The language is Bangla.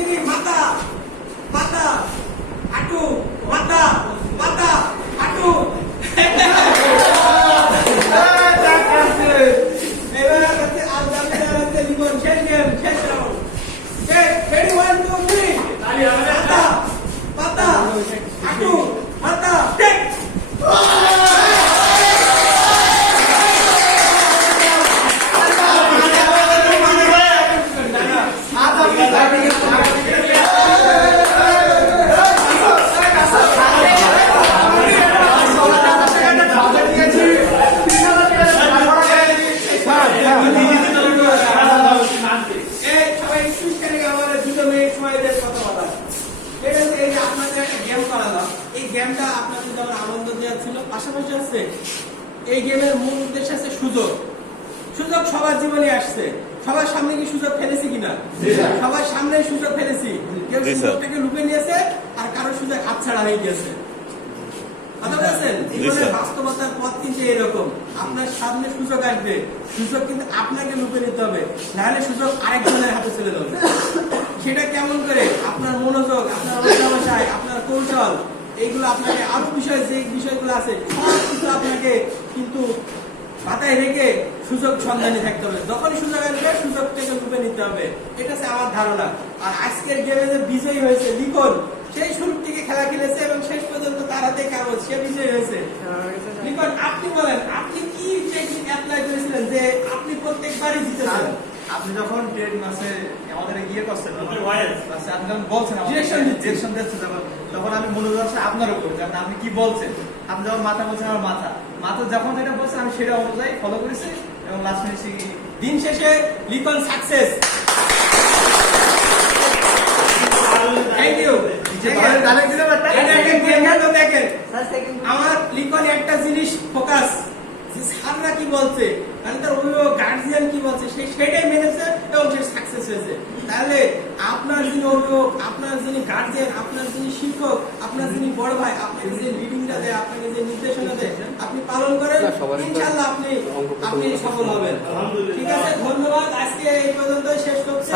তিনি মাথা মাথা হাঁটু মাথা মাথা হাঁটু এবার হচ্ছে আলজামিরা হচ্ছে লিখন শেষ গেম শেষ রাউন্ড শেষ রেডি 1 2 3 মাথা মাথা হাঁটু মাথা টেক গেমটা আপনাদের যেমন আনন্দ দেওয়া ছিল পাশাপাশি আছে এই গেমের মূল উদ্দেশ্য আছে সুযোগ সুযোগ সবার জীবনে আসছে সবার সামনে কি সুযোগ ফেলেছি কিনা সবার সামনে সুযোগ ফেলেছি কেউ সুযোগটাকে লুকিয়ে নিয়েছে আর কারো সুযোগ হাতছাড়া হয়ে গেছে কথা বলছেন জীবনের বাস্তবতার পথ কিন্তু এরকম আপনার সামনে সুযোগ আসবে সুযোগ কিন্তু আপনাকে লুকিয়ে নিতে হবে নাহলে সুযোগ আরেকজনের হাতে চলে যাবে সেটা কেমন করে আপনার মনোযোগ আপনার অধ্যবসায় আপনার কৌশল এইগুলো আপনাকে আরো বিষয় যে বিষয়গুলো আছে সব কিছু আপনাকে কিন্তু মাথায় রেখে সুযোগ সন্ধানে থাকতে হবে যখনই সুযোগ আসবে সুযোগটাকে লুপে নিতে হবে এটা হচ্ছে আমার ধারণা আর আজকের গেমে যে বিজয়ী হয়েছে লিখন সেই শুরু থেকে খেলা খেলেছে এবং শেষ পর্যন্ত তার হাতে কাগজ সে বিজয়ী হয়েছে লিখন আপনি বলেন আপনি কি টেকনিক অ্যাপ্লাই করেছিলেন যে আপনি প্রত্যেকবারই জিতেছেন আপনি যখন ডেট মাসে আমাদের গিয়ে করছেন আপনি যখন বলছেন ডিরেকশন দিচ্ছেন তখন আমি মনোযোগ আছে আপনার উপর কারণ আপনি কি বলছেন আপনি যখন মাথা বলছেন আমার মাথা যখন যেটা বলছেন আমি সেটা অনুযায়ী ফলো করেছি এবং লাস্ট মিনিটে দিন শেষে লিখন সাকসেস থ্যাংক ইউ দেখেন আমার লিখন একটা জিনিস ফোকাস সাররা কি বলছে মানে তার অভিভাবক গার্জিয়ান কি বলছে সেটাই মেনেছে এবং সে সাকসেস হয়েছে তাহলে আপনার যিনি অভিভাবক আপনার যিনি গার্জিয়ান আপনার যিনি শিক্ষক আপনার যিনি বড় ভাই আপনাকে যে লিডিংটা দেয় আপনাকে যে নির্দেশনা দেয় আপনি পালন করেন ইনশাআল্লাহ আপনি সফল হবেন ঠিক আছে ধন্যবাদ আজকে এই পর্যন্তই শেষ করছি